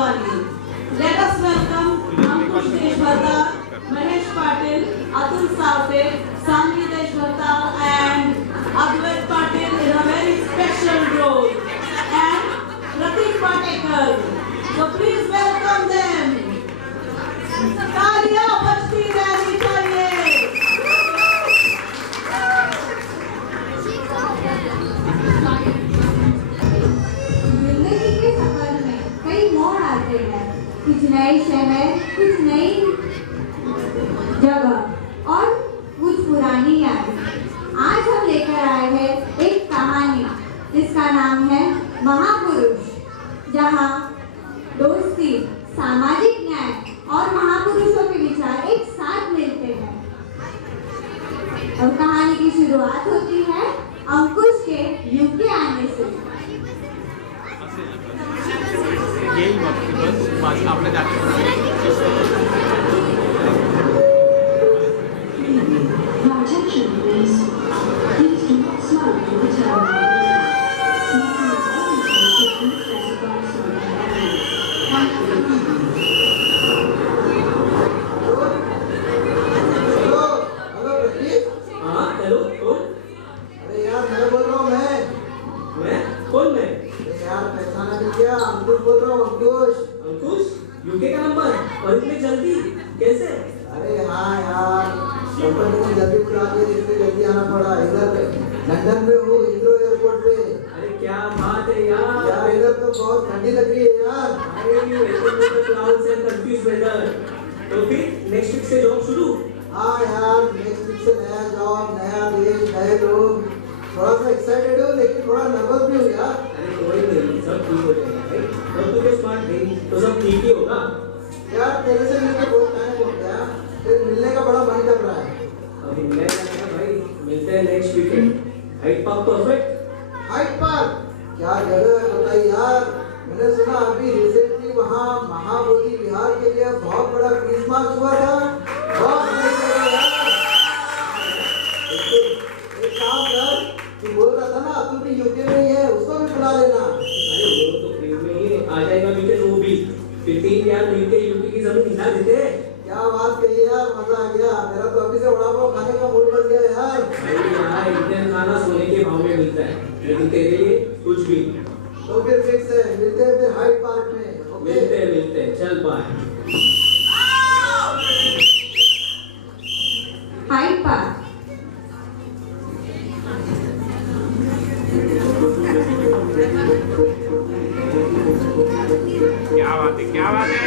Diwali. Let us welcome Ankush Deshbhartar, Mahesh Patil, Atul Savte, Sanvi Deshbhartar and Advait Patil in a very special role and Pratik Patekar. So please welcome them. तालियां बजती रहनी चाहिए. जिंदगी के सफर में कई मोड़ आते हैं, कुछ नए शहर, कुछ नई जगह और कुछ पुरानी यादें. आज हम लेकर आए हैं एक कहानी जिसका नाम है महापुरुष, जहाँ दोस्ती, सामाजिक न्याय और महापुरुषों के विचार एक साथ मिलते हैं. और कहानी की शुरुआत होती है अंकुश के यूके आने से. आपने अंकुश यूके का नंबर और इतनी जल्दी कैसे? अरे हाँ यार, कंपनी ने जल्दी बुला दिया, इसलिए जल्दी आना पड़ा. इधर लंदन में हूँ, हिथ्रो एयरपोर्ट पे. अरे क्या बात है यार. यार इधर तो बहुत ठंडी लग रही है यार. तो फिर नेक्स्ट वीक से जॉब शुरू? हाँ यार, नेक्स्ट वीक से नया जॉब, नया देश, नए लोग. थोड़ा सा एक्साइटेड हूँ लेकिन थोड़ा नर्वस भी हूँ यार. अरे कोई नहीं, सब ठीक हो जाएगा भाई. और तू तो स्मार्ट है तो सब ठीक ही होगा. यार तेरे से मिलकर बहुत टाइम हो गया, फिर मिलने का बड़ा मन कर रहा है. अभी मिलेगा भाई, मिलते हैं next weekend. Hyde Park perfect. Hyde Park क्या जगह है बताइए यार. मैंने सुना अभी रिसेंटली वहाँ महाबोधि विहार के लिए बहुत बड़ा क्रिसमस मार्च हुआ था. बहुत सही जगह है यार. एक काम कर, तू बोल रहा था ना अतुल भी यूके में ही है, उसको भी बुला लेना. अरे वो तो फ्री में ही आ जाएगा वीकेंड. वो भी 15 यार मिलके यूके की जमीन हिला देते. क्या बात कही यार, मजा आ गया. मेरा तो अभी से वड़ा पाव खाने का मूड बन गया यार. भाई यार इंडियन खाना सोने के भाव में मिलता है, लेकिन तेरे लिए कुछ भी. तो फिर फिक्स है, मिलते हैं फिर हाइड पार्क में. ओके मिलते हैं चल बाय. Hyde Park. क्या बात है, क्या बात है.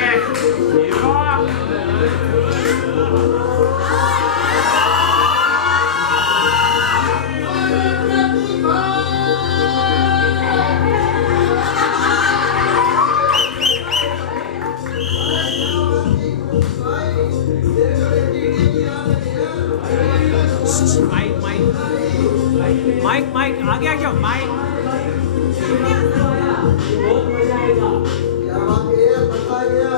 माइक आ गया क्या? माइक बहुत मजा आएगा. क्या बात है यार, मजा आ गया.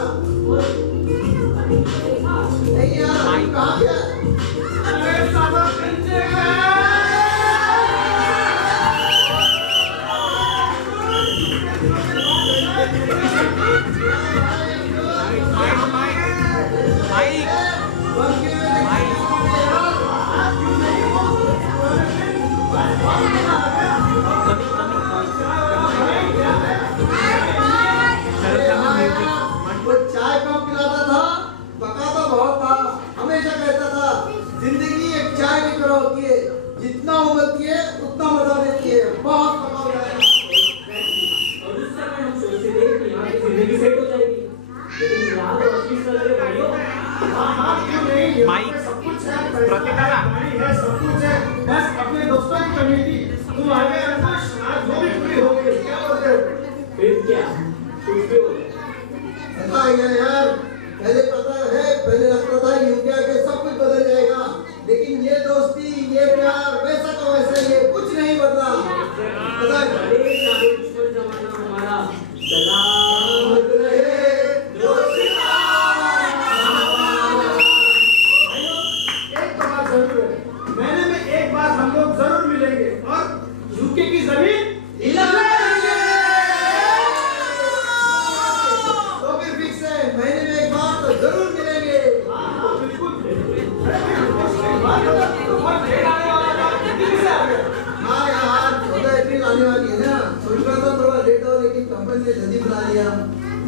ने जल्दी बुला लिया।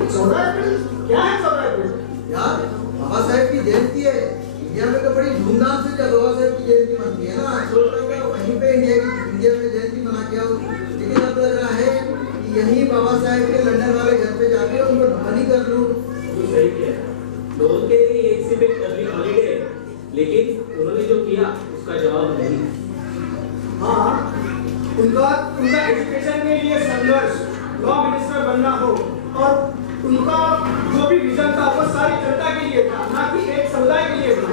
14 अप्रैल क्या है 14 अप्रैल? यार बाबा साहेब की जयंती है, इंडिया में तो बड़ी धूमधाम से जब बाबा साहेब की जयंती मनती है ना, सोच रहा था वहीं पे इंडिया में जयंती मना के आओ, लेकिन अब लग रहा है कि यहीं बाबा साहेब के लंदन वाले घर पे जाके उनको नमन ही कर लूं। तो सही किया, लोगों के लिए एक सिर्फ एक पब्लिक हॉलीडे है, लेकिन उन्होंने जो किया उसका जवाब नहीं। हाँ, उनका एजुकेशन के लिए संघर्ष, लॉ मिनिस्टर बनना हो, और उनका जो भी विजन था वो सारी जनता के लिए था, ना कि एक समुदाय के लिए था।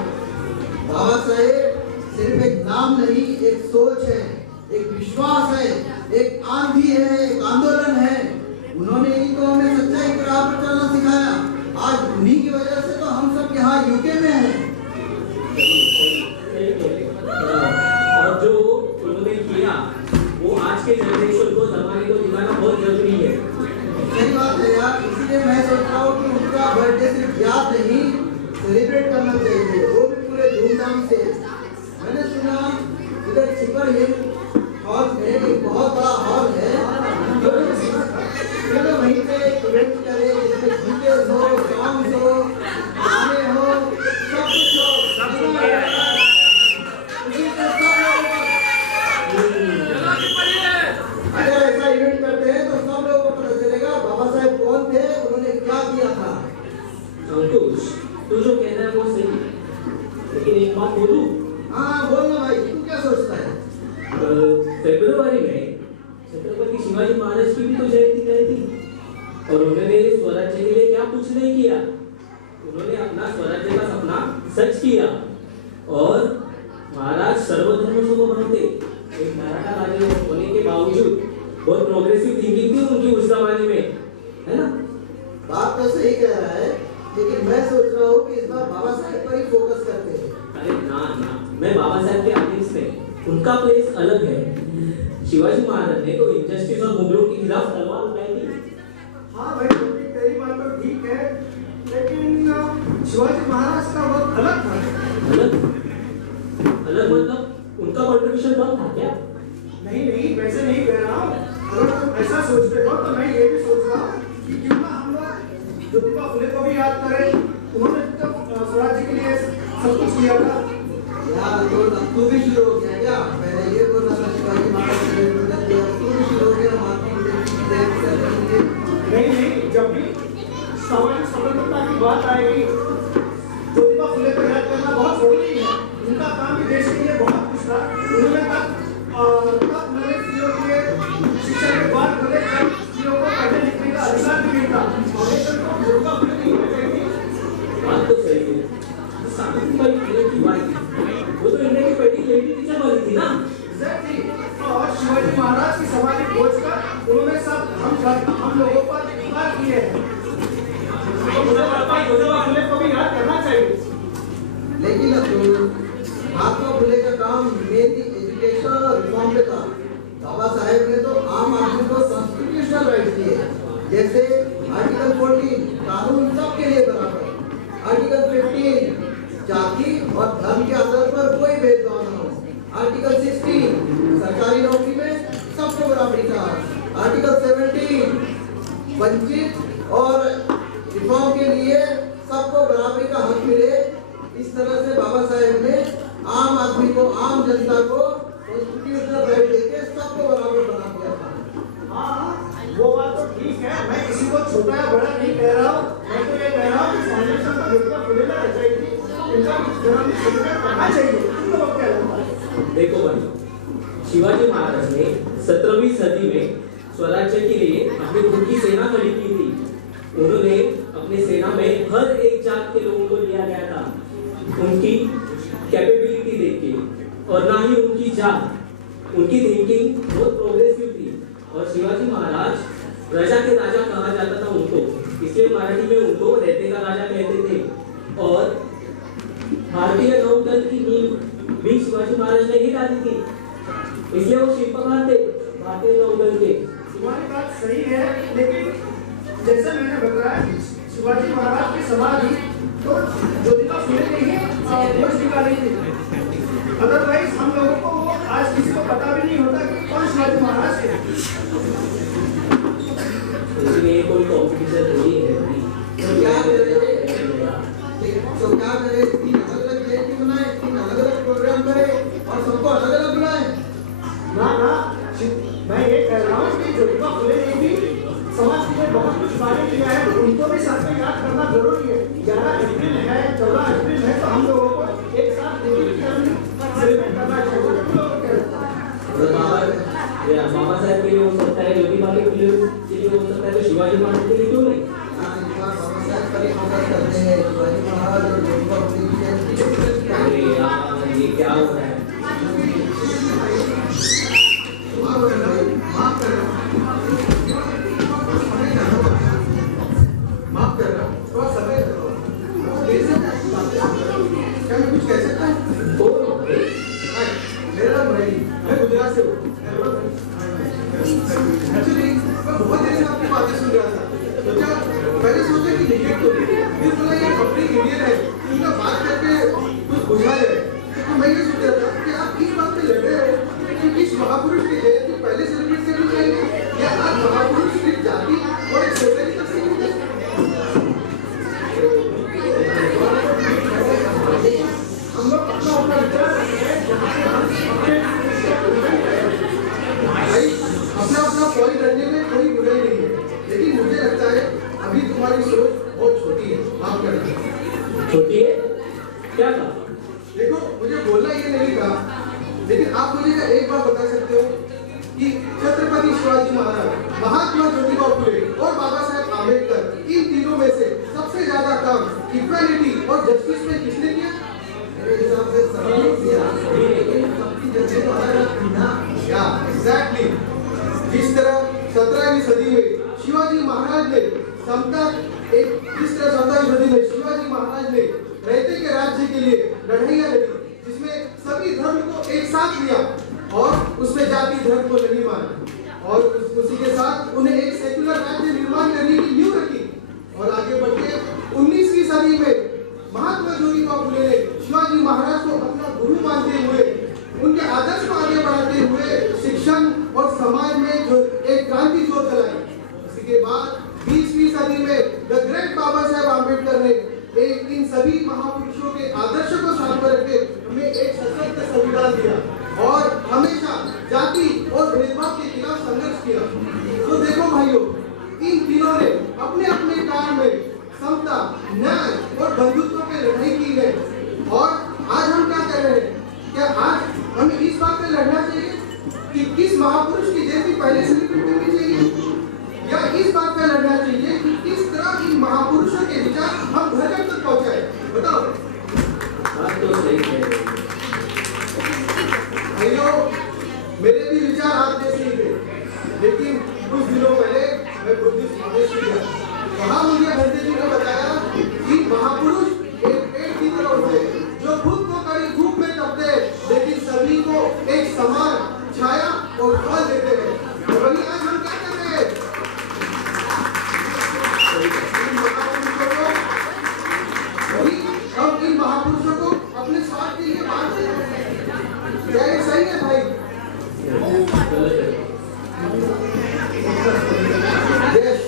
बाबा साहेब सिर्फ एक नाम नहीं, एक सोच है, एक विश्वास है, एक आंधी है, एक आंदोलन है। उन्होंने ही तो हमें सच्चाई की राह पर चलना सिखाया। आज उन्हीं की वजह से तो हम सब यहाँ यूके में हैं। और जो उन्होंने किया वो आज के जनरेशन को जमाने को दिखाना बहुत जरूरी है। सही बात है यार, इसीलिए मैं सोच रहा हूँ कि उनका बर्थडे सिर्फ याद नहीं, सेलिब्रेट करना चाहिए, वो भी पूरे धूमधाम से। मैंने सुना इधर सुपर हिल हॉल में एक बहुत बड़ा हॉल है, चलो वहीं पे इवेंट करें, जिसमें गीतें हो, सॉन्ग्स हो, गाने हो, सब कुछ हो, सब कुछ किया है। उसी से सब लोग अगर ऐसा इवेंट करते हैं तो सब लोगों को पता चलेगा बाबा साहेब कौन थे, उन्होंने क्या किया था। अंकुश, तू जो कह रहा है वो सही है, लेकिन एक बात बोलूं? हाँ बोलना भाई, तू क्या सोचता है? फरवरी में छत्रपति शिवाजी महाराज की भी तो जयंती गई थी, और उन्होंने स्वराज्य के लिए क्या कुछ नहीं किया। उन्होंने अपना स्वराज्य का सपना सच किया, और महाराज सर्वधर्म को मानते। एक मराठा राजा होने के बावजूद बहुत प्रोग्रेसिव थिंकिंग थी उनकी उस जमाने में, है ना? बात तो सही कह रहा है, लेकिन मैं सोच रहा हूँ कि इस बार बाबा साहेब पर ही फोकस करते हैं। अरे ना, मैं बाबा साहेब के अगेंस्ट में, उनका प्लेस अलग है। शिवाजी महाराज ने तो इनजस्टिस और मुगलों के खिलाफ तलवार उठाई थी। हाँ भाई, तेरी बात तो ठीक है, लेकिन शिवाजी महाराज का वक्त अलग था। अलग मतलब उनका कंट्रीब्यूशन कम था क्या? नहीं, वैसे नहीं कह रहा हूँ। अगर तुम ऐसा सोचते हो तो मैं ये भी सोच रहा हूँ कि क्यों ना हम लोग ज्योतिबा फुले को भी याद करें। उन्होंने तो स्वराज्य के लिए सब कुछ किया था। यार तू भी शुरू हो गया क्या? पहले ये बोलना था शिवाजी महाराज ने, तू भी शुरू हो गया महात्मा बुद्ध की। नहीं, जब भी सामाजिक स्वतंत्रता की बात आएगी, ज्योतिबा फुले को याद करना बहुत जरूरी है। उनका काम भी देश के लिए बहुत कुछ था। उन्होंने तब उन्होंने स्त्रियों के लिए शिक्षा के बाद बोले जब स्त्रियों को पढ़ने लिखने का अधिकार भी मिलता, अंबेडकर को ज्योतिबा फुले नहीं होना चाहिए। बात तो सही है। सावित्रीबाई फुले की बात, वो तो इंडिया की पहली लेडी टीचर बनी थी ना? एग्जैक्टली। और शिवाजी महाराज की सामाजिक बोझ का उन्होंने सब हम लोगों पर विचार किए हैं। तो मुझे लगता है ज्योतिबा फुले को भी याद करना चाहिए। लेकिन महात्मा फुले का काम मेनली एजुकेशन और रिफॉर्म पे था। बाबा साहेब ने तो आम आदमी को कॉन्स्टिट्यूशनल राइट्स दिए, जैसे आर्टिकल 14 कानून सबके लिए बराबर, आर्टिकल 15 जाति और धर्म के आधार पर कोई भेदभाव न हो, आर्टिकल 16 सरकारी नौकरी में सबको बराबरी का, आर्टिकल 17 वंचित और रिफॉर्म के लिए सबको बराबरी का हक मिले। इस तरह से बाबा साहेब ने आम आदमी को, आम जनता को कॉन्स्टिट्यूशनल राइट देके सबको बराबर बना दिया था। हाँ, वो बात तो ठीक है। मैं किसी को छोटा या बड़ा नहीं कह रहा हूँ। मैं तो ये कह रहा हूँ कि फाउंडेशन को ज्योतिबा फुले ना रचाई थी, इनका जन्म सेलिब्रेट करना चाहिए। तुम लोग क्या लगता है? देखो भाई, शिवाजी महाराज ने 17वीं सदी में स्वराज्य के लिए अपनी खुद की सेना खड़ी की थी। उन्होंने अपनी सेना में हर एक जात के लोगों को लिया गया था, उनकी कैपेबिलिटी देख के, और ना ही उनकी जात। उनकी थिंकिंग बहुत प्रोग्रेसिव थी, और शिवाजी महाराज प्रजा के राजा कहा जाता था उनको, इसलिए मराठी में उनको रहते का राजा कहते थे। और भारतीय नौदल की नींव भी शिवाजी महाराज ने ही डाली थी, इसलिए वो शिल्पकार थे भारतीय नौदल के। तुम्हारी बात सही है, लेकिन जैसे मैंने बताया, शिवाजी महाराज की समाधि तो ज्योतिबा फुले ने ही खोज निकाली थी। अदरवाइज हम लोगों को वो आज किसी को पता भी नहीं होता कि कौन शिवाजी महाराज थे। लेकिन उनको भी साथ में याद करना जरूरी है। 11 अप्रैल है, 14 अप्रैल है, तो हम लोगों को एक साथ सेलिब्रेट करना चाहिए। बाबा साहेब के लिए हो सकता है, ज्योतिबा के लिए हो सकता है, तो शिवाजी महाराज के लिए क्यों नहीं? बाबा साहब पर ही फोकस करते हैं, शिवाजी महाराज और ज्योतिबा फुले की अरे यार, ये क्या हो रहा है? माफ कर रहा हूँ, थोड़ा समय दो। देर से क्या मैं कुछ कह सकता हूँ? बोलो। मेरा भाई, मैं गुजरात से हूँ। एक्चुअली मैं बहुत देर से आपकी बातें सुन रहा था। पहले सोचा कि निगेट को, फिर बोला ये अपनी इंडियन है, इनका बात करके कुछ बुझा जाए। तो मैं ये सोच रहा था कि आप किस बात पे लड़ रहे हो कि किस महापुरुष की जयंती पहले सेलिब्रेट करनी चाहिए, या आज महापुरुष सिर्फ जाति और एक सोसाइटी तक सीमित है? हम लोग अपना अपना विचार रखते हैं, जहाँ पे हम भाई अपना अपना पॉइंट रखने में कोई बुराई नहीं है, लेकिन मुझे लगता है अभी तुम्हारी सोच बहुत छोटी है। माफ करना। छोटी है? क्या कहा? देखो, मुझे बोलना ये नहीं था, लेकिन आप मुझे एक बात बता सकते हो कि छत्रपति शिवाजी महाराज, महात्मा ज्योतिबा फुले और बाबा साहेब आम्बेडकर, इन तीनों में से सबसे ज्यादा काम इक्वालिटी और जस्टिस में किसने किया? मेरे हिसाब से सभी ने किया, लेकिन सबकी जगह तो अलग थी ना। या एग्जैक्टली, जिस तरह 17वीं सदी में शिवाजी महाराज ने जिस तरह 17वीं सदी में शिवाजी महाराज ने रहते के राज्य के लिए लड़ाइयाँ लड़ी, जिसमें सभी धर्म को एक साथ लिया और उसमें जाति धर्म को नहीं माना, और उसी के साथ उन्हें एक सेकुलर राज्य निर्माण करने की नींव रखी, और आगे बढ़ के 19वीं सदी में महात्मा ज्योतिबा फुले ने शिवाजी महाराज को अपना गुरु मानते हुए, उनके आदर्श को आगे बढ़ाते हुए शिक्षण और समाज में जो एक क्रांति जोत जलाई। इसी के बाद 20वीं सदी में द ग्रेट बाबा साहेब आम्बेडकर ने इन सभी महापुरुषों के आदर्शों को सामने रख के हमें एक सशक्त संविधान दिया और हमेशा जाति और भेदभाव के खिलाफ संघर्ष किया। तो देखो भाइयों, इन तीनों ने अपने अपने काम में समता, न्याय और बंधुत्व पे लड़ाई की है, और आज हम क्या कर रहे हैं? क्या आज हमें इस बात पे लड़ना चाहिए कि किस महापुरुष की जयंती पहले सेलिब्रेट करनी चाहिए, या इस बात पे लड़ना चाहिए कि किस तरह इन महापुरुषों के विचार हम घर घर तक पहुंचाए? बताओ। बात तो सही है भाइयों, मेरे भी विचार आप जैसे ही थे, लेकिन कुछ दिनों पहले मैं बुद्धिस्ट कॉलेज गया, वहाँ मुझे भंते जी ने बताया कि महापुरुष एक पेड़ की तरह होते हैं जो खुद को कड़ी धूप में तपते हैं, लेकिन सभी को एक समान छाया और फल देते हैं। तो वही आज हम क्या कर रहे हैं? हम इन महापुरुषों को अपने स्वार्थ के लिए बांट रहे हैं। क्या ये सही है भाई? यस,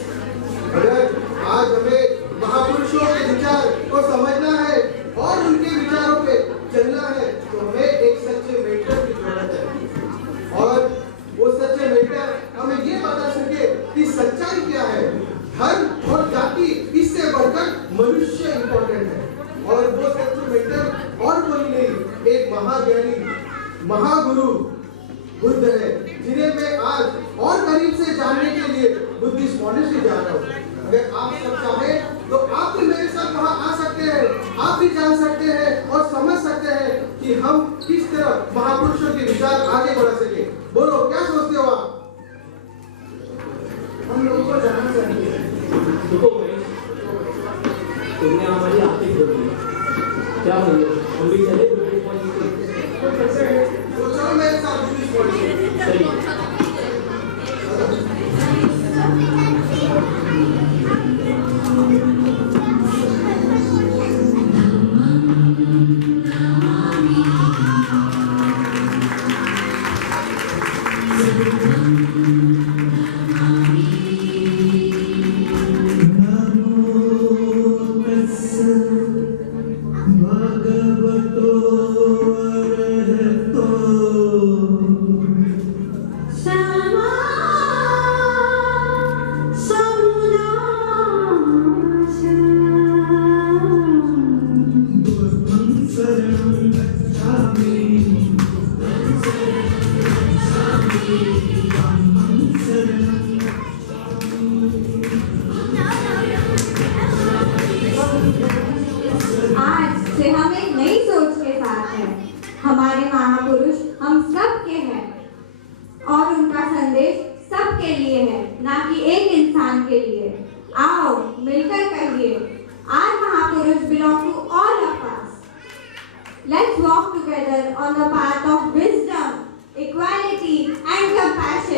अगर आज हमें महापुरुषों के विचार को समझना है और उनके विचारों पे चलना है, तो हमें एक सच्चे मेंटर की जरूरत है, और वो सच्चे मेंटर हमें ये बता सके कि सच्चाई क्या है। धर्म और जाति इससे बढ़कर मनुष्य इंपॉर्टेंट है, और वो सच्चे मेंटर और कोई नहीं, एक महाज्ञानी, महागुरु बुद्ध है, जिन्हें मैं आज और करीब से जानने के लिए बुद्धिस्ट मॉनेस्ट्री जा रहा हूँ। अगर आप सब चाहें तो आप भी मेरे साथ वहाँ आ सकते हैं, आप भी जान सकते हैं और समझ सकते हैं कि हम किस तरह महापुरुषों के विचार आगे बढ़ा सके। बोलो, क्या सोचते हो आप? हम लोगों को जानना चाहिए। देखो महेश, तुमने हमारी आंखें खोल दी, क्या बोलो, हम भी चले बुद्धिस्ट मॉनेस्ट्री? तो कैसे है? तो चलो मेरे साथ बुद्धिस्ट मॉनेस्ट्री। सही। भगवते के लिए है, ना कि एक इंसान के लिए। आओ मिलकर कहिए, our महापुरुष belong to all of us. Let's walk together on the path of wisdom, equality and compassion.